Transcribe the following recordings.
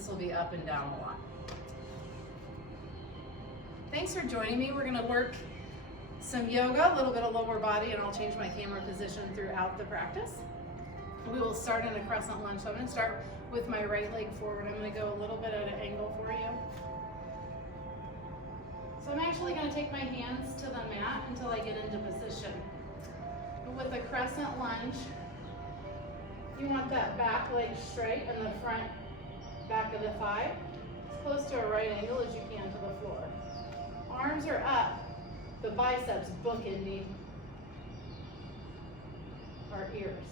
this will be up and down a lot. Thanks for joining me. We're gonna work some yoga, a little bit of lower body, and I'll change my camera position throughout the practice. We will start in a crescent lunge. So I'm gonna start with my right leg forward. I'm gonna go a little bit at an angle for you. So I'm actually gonna take my hands to the mat until I get into position. With a crescent lunge, you want that back leg straight and the front back of the thigh as close to a right angle as you can to the floor. Arms are up, the biceps bookending our ears.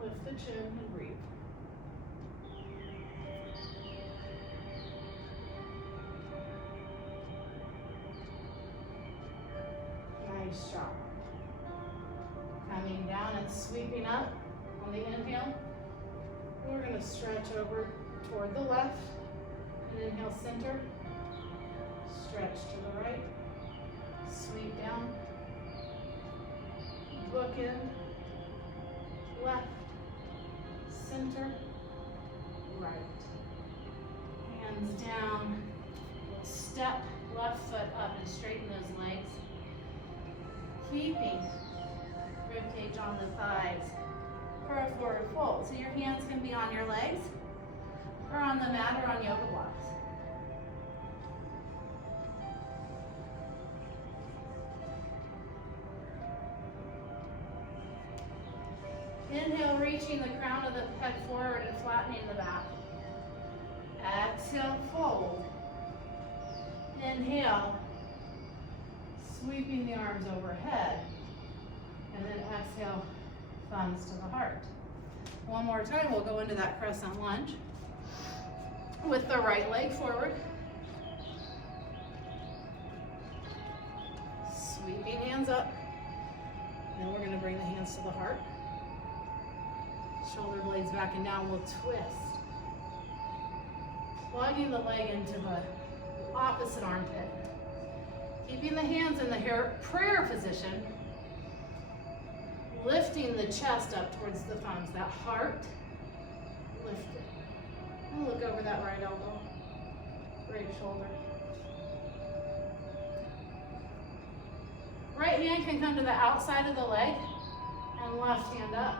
Lift the chin and breathe. Nice job. Coming down and sweeping up on the inhale. We're going to stretch over toward the left and inhale center. Stretch to the right. Sweep down. Bookend. Left. Center. Right. Hands down. Step left foot up and straighten those legs. Keeping ribcage on the thighs for a forward fold. So your hands can be on your legs or on the mat or on yoga blocks. Inhale, reaching the crown of the head forward and flattening the back. Exhale, fold. Inhale, sweeping the arms overhead. And then exhale, thumbs to the heart. One more time, we'll go into that crescent lunge with the right leg forward. Sweeping hands up. Then we're going to bring the hands to the heart. Shoulder blades back and down, we'll twist. Plugging the leg into the opposite armpit. Keeping the hands in the prayer position. Lifting the chest up towards the thumbs, that heart lifted. And look over that right elbow, right shoulder. Right hand can come to the outside of the leg and left hand up.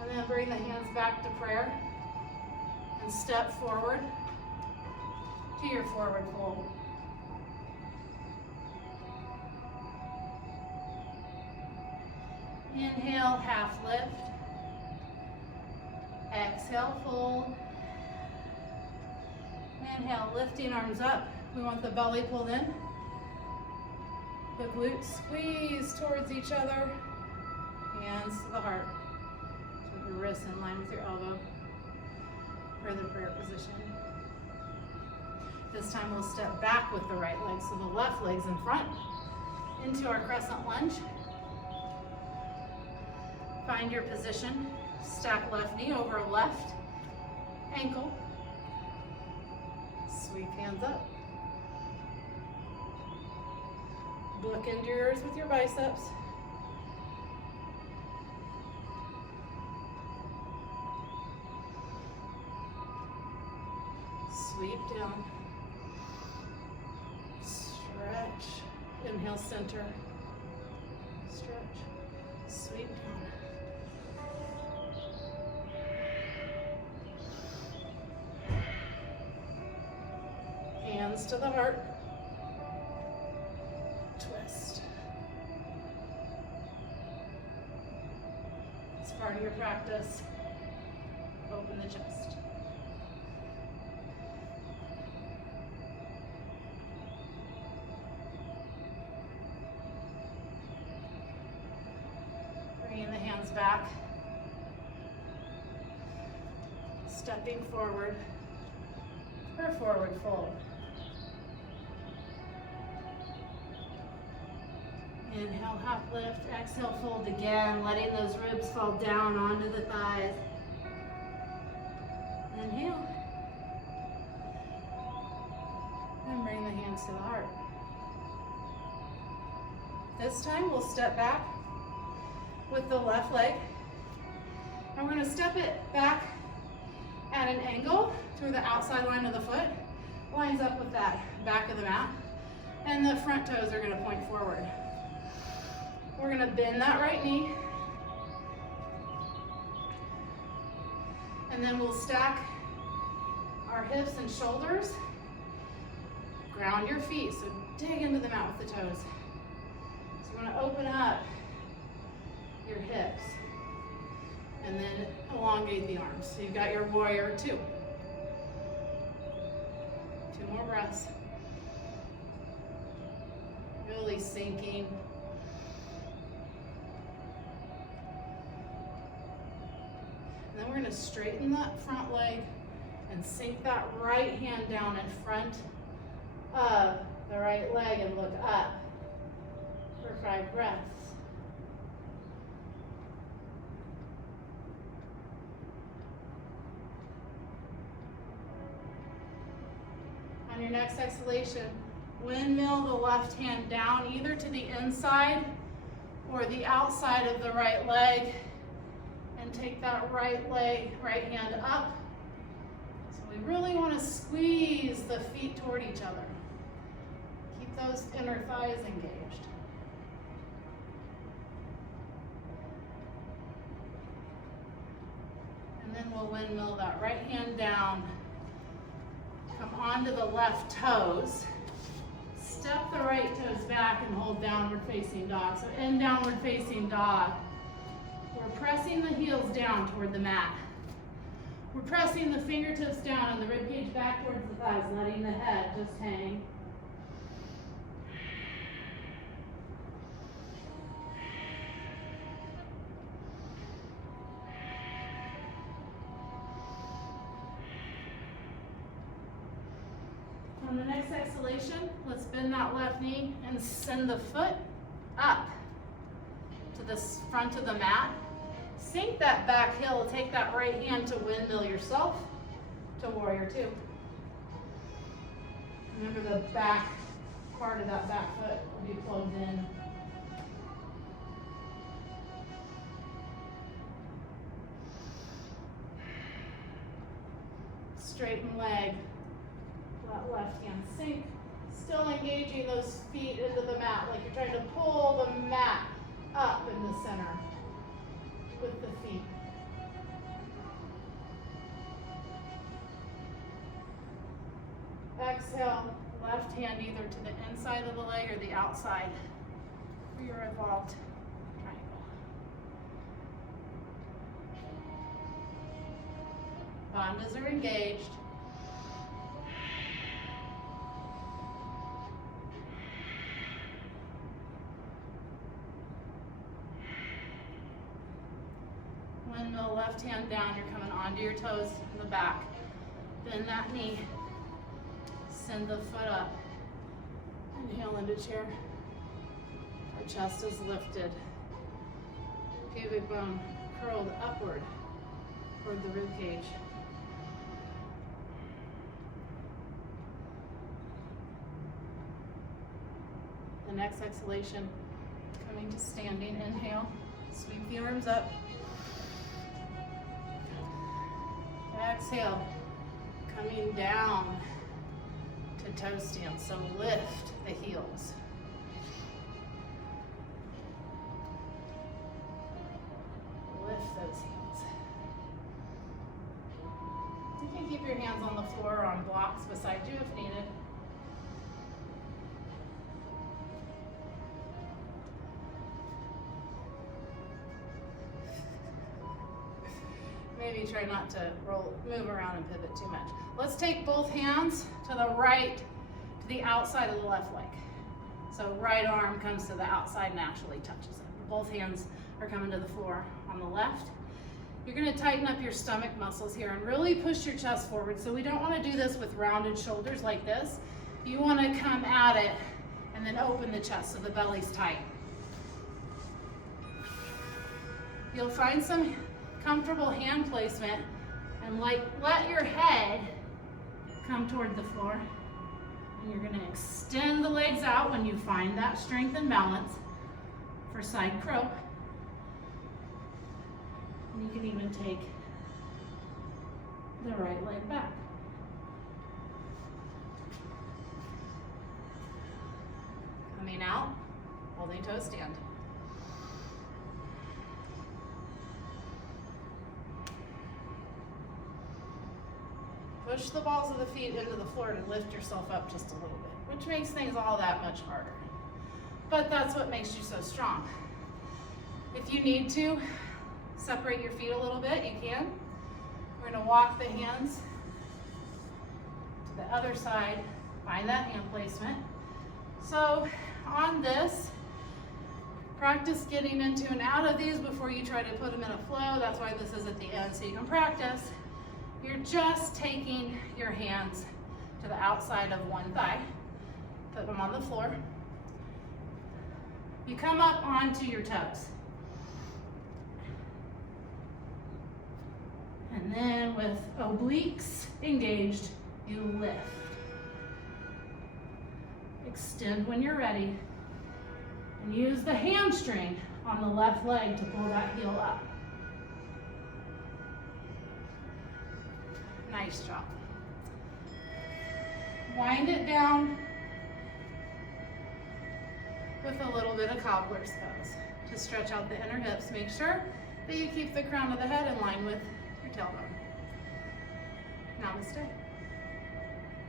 And then bring the hands back to prayer and step forward to your forward fold. Inhale, half lift. Exhale, fold. Inhale, lifting arms up. We want the belly pulled in. The glutes squeeze towards each other. Hands to the heart. So your wrists in line with your elbow for the prayer position. This time we'll step back with the right leg, so the left leg's in front, into our crescent lunge. Find your position, stack left knee over left ankle. Sweep hands up. Bookend your ears with your biceps. Sweep down. Stretch. Inhale, center. Stretch. Sweep down. Hands to the heart. Twist. It's part of your practice. Open the chest. Bringing the hands back. Stepping forward for forward fold. Inhale, half lift. Exhale, fold again, letting those ribs fall down onto the thighs. Inhale. And bring the hands to the heart. This time we'll step back with the left leg. And we're gonna step it back at an angle through the outside line of the foot. Lines up with that back of the mat. And the front toes are gonna point forward. We're gonna bend that right knee. And then we'll stack our hips and shoulders. Ground your feet, so dig into the mat with the toes. So you wanna open up your hips and then elongate the arms. So you've got your warrior two. 2 more breaths. Really sinking. And then we're gonna straighten that front leg and sink that right hand down in front of the right leg and look up for 5 breaths. On your next exhalation, windmill the left hand down either to the inside or the outside of the right leg, and take that right hand up. So we really want to squeeze the feet toward each other. Keep those inner thighs engaged. And then we'll windmill that right hand down. Come onto the left toes. Step the right toes back and hold downward facing dog. So in downward facing dog, we're pressing the heels down toward the mat. We're pressing the fingertips down and the ribcage back towards the thighs, letting the head just hang. On the next exhalation, let's bend that left knee and send the foot up to the front of the mat. Sink that back heel, take that right hand to windmill yourself to warrior two. Remember the back part of that back foot will be plugged in. Straighten leg. That left hand sink, still engaging those feet into the mat like you're trying to pull the mat up in the center with the feet. Exhale, left hand either to the inside of the leg or the outside for your evolved triangle. Bandhas are engaged. Windmill left hand down, you're coming onto your toes in the back. Bend that knee. Send the foot up. Inhale into chair. Our chest is lifted. Pubic bone curled upward toward the rib cage. The next exhalation, coming to standing. Inhale, sweep the arms up. Exhale, coming down to toe stand. So lift the heels. Lift those heels. You can keep your hands on the floor or on blocks beside you if needed. Maybe try not to move around and pivot too much. Let's take both hands to the right, to the outside of the left leg. So right arm comes to the outside, naturally touches it. Both hands are coming to the floor on the left. You're gonna tighten up your stomach muscles here and really push your chest forward. So we don't wanna do this with rounded shoulders like this. You wanna come at it and then open the chest so the belly's tight. You'll find some comfortable hand placement and let your head come toward the floor. And you're gonna extend the legs out when you find that strength and balance. side crow. And you can even take the right leg back. Coming out, holding toe stand. Push the balls of the feet into the floor to lift yourself up just a little bit, which makes things all that much harder. But that's what makes you so strong. If you need to separate your feet a little bit, you can. We're gonna walk the hands to the other side, find that hand placement. So on this, practice getting into and out of these before you try to put them in a flow. That's why this is at the end, so you can practice. You're just taking your hands to the outside of one thigh, put them on the floor. You come up onto your toes. And then with obliques engaged, you lift. Extend when you're ready. And use the hamstring on the left leg to pull that heel up. Nice job. Wind it down with a little bit of cobbler's pose to stretch out the inner hips. Make sure that you keep the crown of the head in line with your tailbone. Namaste.